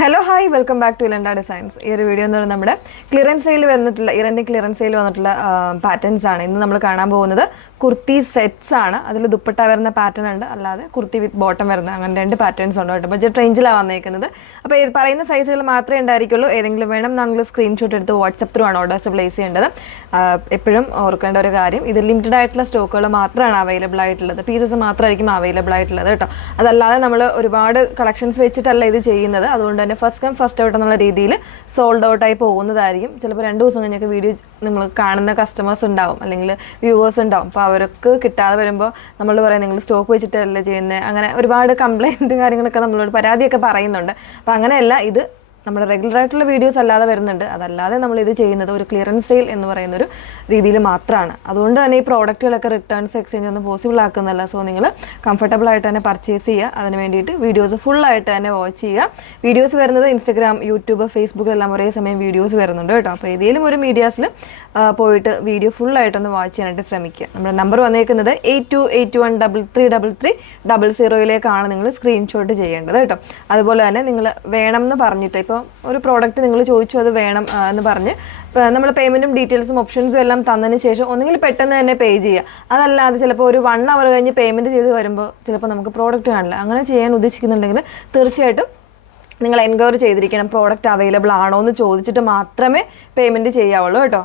Hello hi welcome back to ഇലണ്ട designs. ഈ ഒരു വീഡിയോ എന്ന് പറയുന്നത് നമ്മുടെ ക്ലിയറൻസ് സെയിൽ വന്നിട്ടുള്ള ഇയറിൻ്റെ ക്ലിയറൻസ് സെയിൽ വന്നിട്ടുള്ള പാറ്റേൺസ് ആണ്. ഇന്ന് നമ്മൾ കാണാൻ പോകുന്നത് കുർത്തി സെറ്റ്സ് ആണ്. അതിൽ ദുപ്പട്ട വരുന്ന പാറ്റേൺ ഉണ്ട്, അല്ലാതെ കുർത്തി വിത്ത് ബോട്ടം വരുന്ന, അങ്ങനെ രണ്ട് പാറ്റേൺസ് ഉണ്ട് കേട്ടോ. ബഡ്ജറ്റ് റേഞ്ചിലാണ് വന്നേക്കുന്നത്. അപ്പോൾ ഇത് പറയുന്ന സൈസുകൾ മാത്രമേ ഉണ്ടായിരിക്കുള്ളൂ. ഏതെങ്കിലും വേണം എന്നാണെങ്കിൽ സ്ക്രീൻഷോട്ട് എടുത്ത് വാട്സപ്പ് ത്രൂ ആണ് ഓർഡേഴ്സ് പ്ലേസ് ചെയ്യേണ്ടത്. എപ്പോഴും ഓർക്കേണ്ട ഒരു കാര്യം, ഇത് ലിമിറ്റഡ് ആയിട്ടുള്ള സ്റ്റോക്കുകൾ മാത്രമാണ് അവൈലബിൾ ആയിട്ടുള്ളത്. പീസസ് മാത്രമായിരിക്കും അവൈലബിൾ ആയിട്ടുള്ളത് കേട്ടോ. അതല്ലാതെ നമ്മൾ ഒരുപാട് കളക്ഷൻസ് വെച്ചിട്ടല്ല ഇത് ചെയ്യുന്നത്. അതുകൊണ്ട് തന്നെ ഫസ്റ്റ് കം ഫസ്റ്റ് ഔട്ട് എന്നുള്ള രീതിയിൽ സോൾഡ് ഔട്ടായി പോകുന്നതായിരിക്കും. ചിലപ്പോൾ 2 ദിവസം കഴിഞ്ഞൊക്കെ വീഡിയോ നമ്മൾ കാണുന്ന കസ്റ്റമേഴ്സ് ഉണ്ടാവും, അല്ലെങ്കിൽ വ്യൂവേഴ്സ് ഉണ്ടാവും. അപ്പോൾ അവർക്ക് കിട്ടാതെ വരുമ്പോൾ നമ്മൾ പറയും നിങ്ങൾ സ്റ്റോക്ക് വെച്ചിട്ടല്ലേ ചെയ്യുന്നത്, അങ്ങനെ ഒരുപാട് കംപ്ലൈൻറ്റും കാര്യങ്ങളൊക്കെ നമ്മളോട് പരാതിയൊക്കെ പറയുന്നുണ്ട്. അപ്പോൾ അങ്ങനെയല്ല, ഇത് നമ്മുടെ റെഗുലർ ആയിട്ടുള്ള വീഡിയോസ് അല്ലാതെ വരുന്നുണ്ട്. അതല്ലാതെ നമ്മൾ ഇത് ചെയ്യുന്നത് ഒരു ക്ലിയറൻസ് സെയിൽ എന്ന് പറയുന്ന ഒരു രീതിയിൽ മാത്രമാണ്. അതുകൊണ്ട് തന്നെ ഈ പ്രോഡക്റ്റുകളൊക്കെ റിട്ടേൺസ് എക്സ്ചേഞ്ച് ഒന്നും പോസിബിൾ ആക്കുന്നില്ല. സോ നിങ്ങൾ കംഫർട്ടബിൾ ആയിട്ട് തന്നെ പർച്ചേസ് ചെയ്യുക. അതിന് വേണ്ടിയിട്ട് വീഡിയോസ് ഫുള്ളായിട്ട് തന്നെ വാച്ച് ചെയ്യുക. വീഡിയോസ് വരുന്നത് ഇൻസ്റ്റഗ്രാം, യൂട്യൂബ്, ഫേസ്ബുക്ക് എല്ലാം ഒരേ സമയം വീഡിയോസ് വരുന്നുണ്ട് കേട്ടോ. അപ്പോൾ ഏതെങ്കിലും ഒരു മീഡിയാസിൽ പോയിട്ട് വീഡിയോ ഫുള്ളായിട്ടൊന്ന് വാച്ച് ചെയ്യാനായിട്ട് ശ്രമിക്കുക. നമ്മുടെ നമ്പർ വന്നേക്കുന്നത് 8281333300 നിങ്ങൾ സ്ക്രീൻഷോട്ട് ചെയ്യേണ്ടത് കേട്ടോ. അതുപോലെ തന്നെ നിങ്ങൾ വേണം എന്ന് പറഞ്ഞിട്ട്, ഇപ്പോൾ ഒരു പ്രോഡക്റ്റ് നിങ്ങൾ ചോദിച്ചു അത് വേണം എന്ന് പറഞ്ഞ് നമ്മൾ പേയ്മെൻറ്റും ഡീറ്റെയിൽസും ഓപ്ഷൻസും എല്ലാം തന്നതിന് ശേഷം ഒന്നുകിൽ പെട്ടെന്ന് തന്നെ പേ ചെയ്യുക. അതല്ലാതെ ചിലപ്പോൾ ഒരു 1 hour കഴിഞ്ഞ് പേയ്മെൻറ്റ് ചെയ്ത് വരുമ്പോൾ ചിലപ്പോൾ നമുക്ക് പ്രോഡക്റ്റ് കാണില്ല. അങ്ങനെ ചെയ്യാൻ ഉദ്ദേശിക്കുന്നുണ്ടെങ്കിൽ തീർച്ചയായിട്ടും നിങ്ങൾ എൻക്വയറി ചെയ്തിരിക്കണം. പ്രോഡക്റ്റ് അവൈലബിൾ ആണോ എന്ന് ചോദിച്ചിട്ട് മാത്രമേ പേയ്മെൻറ്റ് ചെയ്യാവുള്ളൂ കേട്ടോ.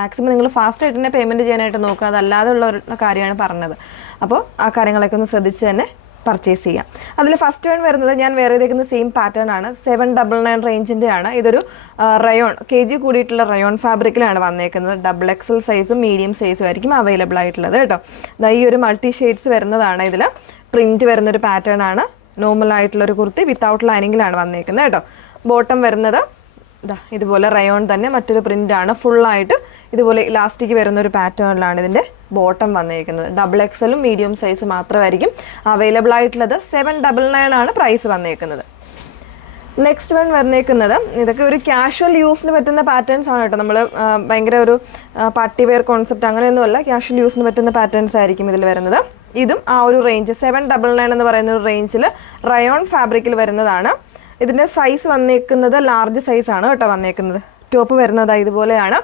മാക്സിമം നിങ്ങൾ ഫാസ്റ്റായിട്ട് തന്നെ പേയ്മെൻറ്റ് ചെയ്യാനായിട്ട് നോക്കുക. അതല്ലാതെ ഉള്ള ഒരു കാര്യമാണ് പറഞ്ഞത്. അപ്പോൾ ആ കാര്യങ്ങളൊക്കെ ഒന്ന് ശ്രദ്ധിച്ച് തന്നെ പർച്ചേസ് ചെയ്യാം. അതിൽ ഫസ്റ്റ് വൺ വരുന്നത് ഞാൻ വേറെ ചെയ്തേക്കുന്ന സെയിം പാറ്റേൺ ആണ്. 799 റേഞ്ചിൻ്റെ ആണ്. ഇതൊരു റയോൺ kg കൂടിയിട്ടുള്ള റയോൺ ഫാബ്രിക്കിലാണ് വന്നേക്കുന്നത്. XXL സൈസും മീഡിയം സൈസും ആയിരിക്കും അവൈലബിൾ ആയിട്ടുള്ളത് കേട്ടോ. ഈ ഒരു മൾട്ടി ഷെയ്ഡ്സ് വരുന്നതാണ്. ഇതിൽ പ്രിൻറ്റ് വരുന്നൊരു പാറ്റേൺ ആണ്. നോർമൽ ആയിട്ടുള്ളൊരു കുർത്തി വിത്തൗട്ട് ലൈനിങ്ങിലാണ് വന്നേക്കുന്നത് കേട്ടോ. ബോട്ടം വരുന്നത് ഇതുപോലെ റയോൺ തന്നെ, മറ്റൊരു പ്രിൻ്റാണ്. ഫുള്ളായിട്ട് ഇതുപോലെ ഇലാസ്റ്റിക് വരുന്നൊരു പാറ്റേണിലാണ് ഇതിൻ്റെ ബോട്ടം വന്നേക്കുന്നത്. XXL മീഡിയം സൈസ് മാത്രമായിരിക്കും അവൈലബിൾ ആയിട്ടുള്ളത്. 799 ആണ് പ്രൈസ് വന്നേക്കുന്നത്. നെക്സ്റ്റ് വൺ വന്നേക്കുന്നത്, ഇതൊക്കെ ഒരു ക്യാഷ്വൽ യൂസിന് പറ്റുന്ന പാറ്റേൺസ് ആണ് കേട്ടോ. നമ്മൾ ഭയങ്കര ഒരു പാർട്ടി വെയർ കോൺസെപ്റ്റ് അങ്ങനെയൊന്നുമല്ല, ക്യാഷ്വൽ യൂസിന് പറ്റുന്ന പാറ്റേൺസ് ആയിരിക്കും ഇതിൽ വരുന്നത്. ഇതും ആ ഒരു റേഞ്ച് 799 എന്ന് പറയുന്ന ഒരു റേഞ്ചിൽ റയോൺ ഫാബ്രിക്കിൽ വരുന്നതാണ്. ഇതിൻ്റെ സൈസ് വന്നേക്കുന്നത് ലാർജ് സൈസാണ് കേട്ടോ വന്നേക്കുന്നത്. ടോപ്പ് വരുന്നത് ഇതുപോലെയാണ്.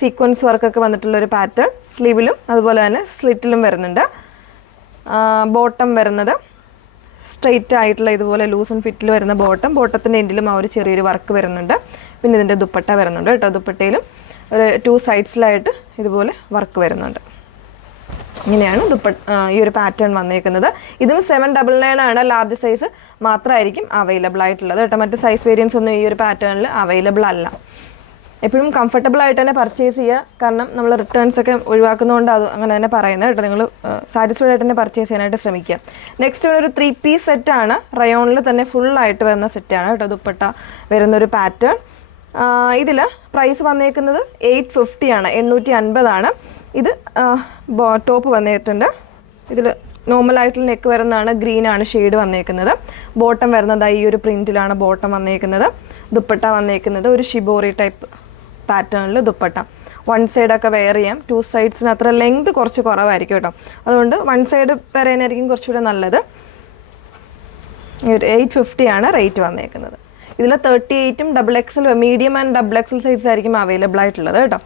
സീക്വൻസ് വർക്കൊക്കെ വന്നിട്ടുള്ളൊരു പാറ്റേൺ സ്ലീവിലും അതുപോലെ തന്നെ സ്ലിറ്റിലും വരുന്നുണ്ട്. ബോട്ടം വരുന്നത് സ്ട്രെയിറ്റ് ആയിട്ടുള്ള ഇതുപോലെ ലൂസ് ആൻഡ് ഫിറ്റിൽ വരുന്ന ബോട്ടത്തിൻ്റെ എൻഡിലും ആ ഒരു ചെറിയൊരു വർക്ക് വരുന്നുണ്ട്. പിന്നെ ഇതിൻ്റെ ദുപ്പട്ട വരുന്നുണ്ട് കേട്ടോ. ദുപ്പട്ടയിലും ഒരു 2 സൈഡ്സിലായിട്ട് ഇതുപോലെ വർക്ക് വരുന്നുണ്ട്. ഇങ്ങനെയാണ് ഈ ഒരു പാറ്റേൺ വന്നേക്കുന്നത്. ഇതും 799 ആണ്. ലാർജ് സൈസ് മാത്രമായിരിക്കും അവൈലബിൾ ആയിട്ടുള്ളത് കേട്ടോ. മറ്റ് സൈസ് വേരിയൻസ് ഒന്നും ഈ ഒരു പാറ്റേണിൽ അവൈലബിൾ അല്ല. എപ്പോഴും കംഫർട്ടബിൾ ആയിട്ട് തന്നെ പർച്ചേസ് ചെയ്യുക. കാരണം നമ്മൾ റിട്ടേൺസ് ഒക്കെ ഒഴിവാക്കുന്നതുകൊണ്ട് അത് അങ്ങനെ തന്നെ പറയുന്നത് കേട്ടോ. നിങ്ങൾ സാറ്റിസ്ഫൈഡ് ആയിട്ട് തന്നെ പർച്ചേസ് ചെയ്യാനായിട്ട് ശ്രമിക്കുക. നെക്സ്റ്റ് ഒരു 3 പീസ് സെറ്റാണ്. റയോണിൽ തന്നെ ഫുള്ളായിട്ട് വരുന്ന സെറ്റാണ് കേട്ടോ. ദുപ്പട്ട വരുന്നൊരു പാറ്റേൺ. ഇതിൽ പ്രൈസ് വന്നേക്കുന്നത് 850 ആണ്, 850 ആണ്. ഇത് ടോപ്പ് വന്നിട്ടുണ്ട്. ഇതിൽ നോർമലായിട്ടുള്ള നെക്ക് വരുന്നതാണ്. ഗ്രീനാണ് ഷെയ്ഡ് വന്നേക്കുന്നത്. ബോട്ടം വരുന്നത് ഈ ഒരു പ്രിൻറ്റിലാണ് ബോട്ടം വന്നേക്കുന്നത്. ദുപ്പട്ട വന്നേക്കുന്നത് ഒരു ഷിബോറി ടൈപ്പ് പാറ്റേണിൽ ദുപ്പട്ട. 1 സൈഡൊക്കെ വെയർ ചെയ്യാം. 2 സൈഡ്സിന് അത്ര ലെങ്ത് കുറച്ച് കുറവായിരിക്കും കേട്ടോ. അതുകൊണ്ട് 1 സൈഡ് വെയർ ചെയ്യാനായിരിക്കും കുറച്ചുകൂടെ നല്ലത്. 850 ആണ് റേറ്റ് വന്നേക്കുന്നത്. ഇതിൽ 38ഉം XXL medium and XXL size ആയിരിക്കും അവൈലബിൾ ആയിട്ടുള്ളത് കേട്ടോ.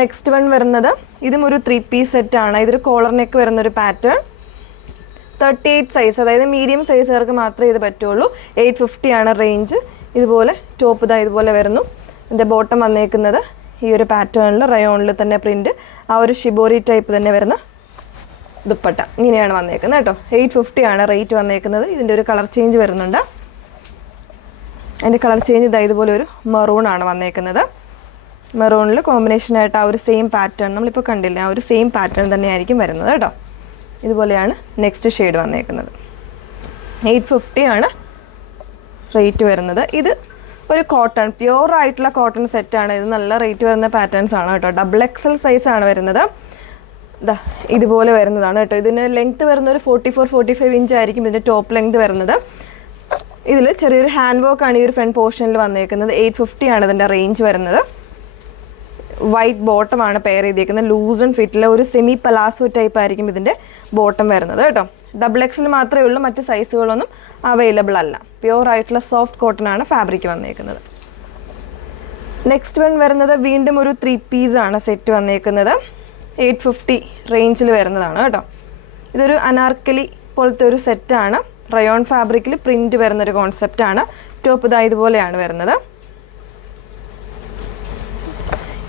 നെക്സ്റ്റ് വൺ വരുന്നത് ഇതും ഒരു 3 പീസ് സെറ്റാണ്. ഇതൊരു കോളർ നെക്ക് വരുന്നൊരു പാറ്റേൺ. 38 സൈസ്, അതായത് മീഡിയം സൈസുകാർക്ക് മാത്രമേ ഇത് പറ്റുള്ളൂ. 850 ആണ് റേഞ്ച്. ഇതുപോലെ ടോപ്പ് ഇതുപോലെ വരുന്നു. ഇതിൻ്റെ ബോട്ടം വന്നേക്കുന്നത് ഈ ഒരു പാറ്റേണിൽ റയോണിൽ തന്നെ പ്രിൻറ്റ്, ആ ഒരു ഷിബോറി ടൈപ്പ് തന്നെ വരുന്ന ദുപ്പട്ട. ഇങ്ങനെയാണ് വന്നേക്കുന്നത് കേട്ടോ. 850 ആണ് റേറ്റ് വന്നേക്കുന്നത്. ഇതിൻ്റെ ഒരു കളർ ചേഞ്ച് വരുന്നുണ്ട്. അതിൻ്റെ കളർ ചേഞ്ച് ഇതുപോലെ ഒരു മെറൂൺ ആണ് വന്നേക്കുന്നത്. മെറൂണിൽ കോമ്പിനേഷനായിട്ട് ആ ഒരു സെയിം പാറ്റേൺ നമ്മളിപ്പോൾ കണ്ടില്ല, ആ ഒരു സെയിം പാറ്റേൺ തന്നെയായിരിക്കും വരുന്നത് കേട്ടോ. ഇതുപോലെയാണ് നെക്സ്റ്റ് ഷെയ്ഡ് വന്നേക്കുന്നത്. 850 ആണ് റേറ്റ് വരുന്നത്. ഇത് ഒരു കോട്ടൺ, പ്യുവർ ആയിട്ടുള്ള കോട്ടൺ സെറ്റാണ്. ഇത് നല്ല റേറ്റ് വരുന്ന പാറ്റേൺസ് ആണ് കേട്ടോ. XXL സൈസാണ് വരുന്നത്. ഇതുപോലെ വരുന്നതാണ് കേട്ടോ. ഇതിന് ലെങ്ത്ത് വരുന്നത് 44-45 ഇഞ്ച് ആയിരിക്കും ഇതിൻ്റെ ടോപ്പ് ലെങ്ത് വരുന്നത്. ഇതിൽ ചെറിയൊരു ഹാൻഡ് വർക്കാണ് ഈ ഒരു ഫ്രണ്ട് പോർഷനിൽ വന്നേക്കുന്നത്. 850 ആണ് ഇതിൻ്റെ റേഞ്ച് വരുന്നത്. വൈറ്റ് ബോട്ടമാണ് പെയർ ചെയ്തേക്കുന്നത്. ലൂസ് ആൻഡ് ഫിറ്റിലെ ഒരു സെമി പലാസോ ടൈപ്പ് ആയിരിക്കും ഇതിൻ്റെ ബോട്ടം വരുന്നത് കേട്ടോ. XXL മാത്രമേ ഉള്ളൂ, മറ്റ് സൈസുകളൊന്നും അവൈലബിൾ അല്ല. പ്യുവർ ആയിട്ടുള്ള സോഫ്റ്റ് കോട്ടൺ ആണ് ഫാബ്രിക് വന്നേക്കുന്നത്. നെക്സ്റ്റ് വൺ വരുന്നത് വീണ്ടും ഒരു 3 പീസ് ആണ് സെറ്റ് വന്നേക്കുന്നത്. 850 റേഞ്ചിൽ വരുന്നതാണ് കേട്ടോ. ഇതൊരു അനാർക്കലി പോലത്തെ ഒരു സെറ്റാണ്. റയോൺ ഫാബ്രിക്കിൽ പ്രിന്റ് വരുന്നൊരു കോൺസെപ്റ്റാണ്. ടോപ്പ് ഇതാ ഇതുപോലെയാണ് വരുന്നത്.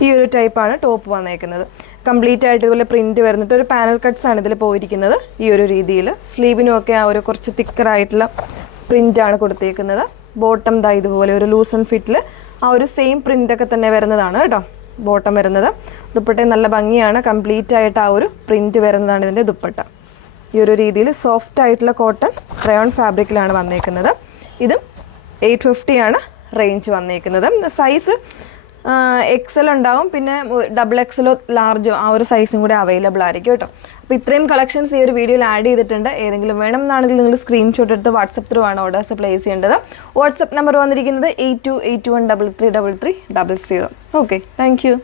ഈ ഒരു ടൈപ്പാണ് ടോപ്പ് വന്നേക്കുന്നത്. കംപ്ലീറ്റ് ആയിട്ട് ഇതുപോലെ പ്രിന്റ് വരുന്നിട്ട് ഒരു പാനൽ കട്ട്സ് ആണ് ഇതിൽ പോയിരിക്കുന്നത്. ഈ ഒരു രീതിയിൽ സ്ലീവിനും ഒക്കെ ആ ഒരു കുറച്ച് തിക്കറായിട്ടുള്ള പ്രിൻ്റാണ് കൊടുത്തേക്കുന്നത്. ബോട്ടം ദാ ഇതുപോലെ ഒരു ലൂസ് ആൻഡ് ഫിറ്റിൽ ആ ഒരു സെയിം പ്രിൻ്റൊക്കെ തന്നെ വരുന്നതാണ് കേട്ടോ ബോട്ടം വരുന്നത്. ദുപ്പട്ട നല്ല ഭംഗിയാണ്. കംപ്ലീറ്റ് ആയിട്ട് ആ ഒരു പ്രിന്റ് വരുന്നതാണ് ഇതിൻ്റെ ദുപ്പട്ട. ഈ ഒരു രീതിയിൽ സോഫ്റ്റ് ആയിട്ടുള്ള കോട്ടൺ റയോൺ ഫാബ്രിക്കിലാണ് വന്നേക്കുന്നത്. ഇതും 850 ആണ് റേഞ്ച് വന്നേക്കുന്നത്. സൈസ് XL ഉണ്ടാവും, പിന്നെ XXL ലാർജോ ആ ഒരു സൈസും കൂടെ അവൈലബിൾ ആയിരിക്കും കേട്ടോ. അപ്പോൾ ഇത്രയും കളക്ഷൻസ് ഈ ഒരു വീഡിയോയിൽ ആഡ് ചെയ്തിട്ടുണ്ട്. ഏതെങ്കിലും വേണം എന്നാണെങ്കിൽ നിങ്ങൾ സ്ക്രീൻഷോട്ട് എടുത്ത് വാട്സപ്പ് ത്രൂ ആണ് ഓർഡേഴ്സ് പ്ലേസ് ചെയ്യേണ്ടത്. വാട്സപ്പ് നമ്പർ വന്നിരിക്കുന്നത് 8281333300. Okay, thank you.